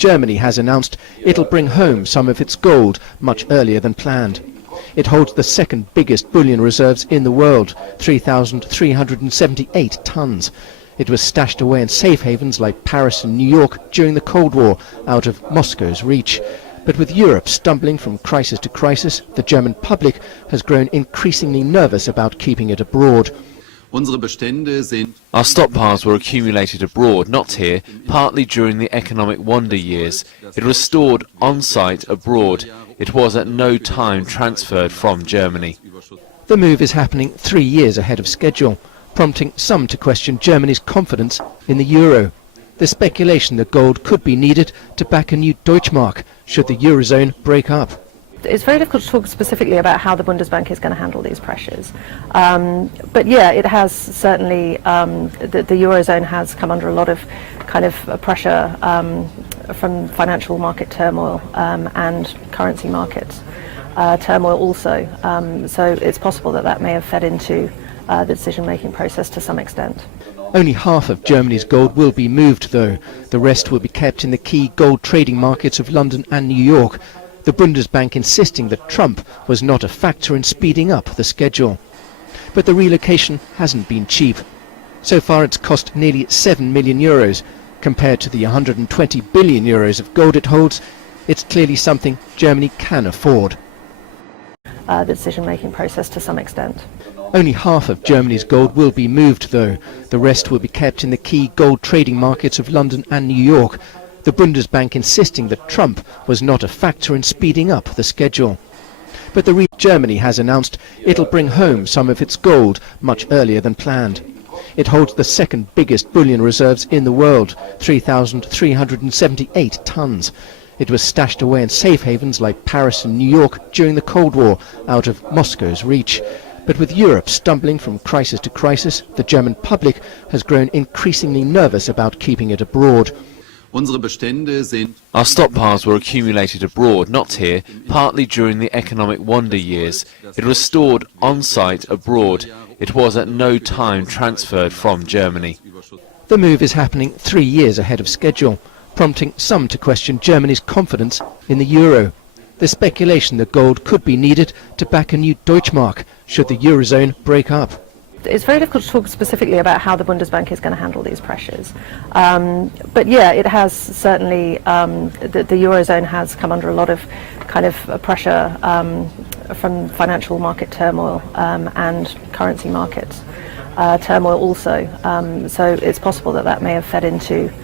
Germany has announced it'll bring home some of its gold much earlier than planned. It holds the second biggest bullion reserves in the world, 3,378 tons. It was stashed away in safe havens like Paris and New York during the Cold War, out of Moscow's reach. But with Europe stumbling from crisis to crisis, the German public has grown increasingly nervous about keeping it abroad. Our stockpiles were accumulated abroad, not here, partly during the economic wonder years. It was stored on-site abroad. It was at no time transferred from Germany. The move is happening 3 years ahead of schedule, prompting some to question Germany's confidence in the euro. There's speculation that gold could be needed to back a new Deutschmark should the eurozone break up. It's very difficult to talk specifically about how the Bundesbank is going to handle these pressures. But yeah, it has certainly, the eurozone has come under a lot of kind of pressure from financial market turmoil and currency markets turmoil also. So it's possible that that may have fed into the decision-making process to some extent. Only half of Germany's gold will be moved, though. The rest will be kept in the key gold trading markets of London and New York, the Bundesbank insisting that Trump was not a factor in speeding up the schedule. But the relocation hasn't been cheap. So far it's cost nearly 7 million euros. Compared to the 120 billion euros of gold it holds, it's clearly something Germany can afford. The decision-making process to some extent. Only half of Germany's gold will be moved, though. The rest will be kept in the key gold trading markets of London and New York, the Bundesbank insisting that Trump was not a factor in speeding up the schedule. But Germany has announced it'll bring home some of its gold much earlier than planned. It holds the second biggest bullion reserves in the world, 3,378 tons. It was stashed away in safe havens like Paris and New York during the Cold War, out of Moscow's reach. But with Europe stumbling from crisis to crisis, the German public has grown increasingly nervous about keeping it abroad. Our stockpiles were accumulated abroad, not here, partly during the economic wonder years. It was stored on-site abroad. It was at no time transferred from Germany. The move is happening 3 years ahead of schedule, prompting some to question Germany's confidence in the euro. There's speculation that gold could be needed to back a new Deutschmark should the eurozone break up. It's very difficult to talk specifically about how the Bundesbank is going to handle these pressures. But yeah, it has certainly, the eurozone has come under a lot of kind of pressure from financial market turmoil and currency markets turmoil also. So it's possible that that may have fed into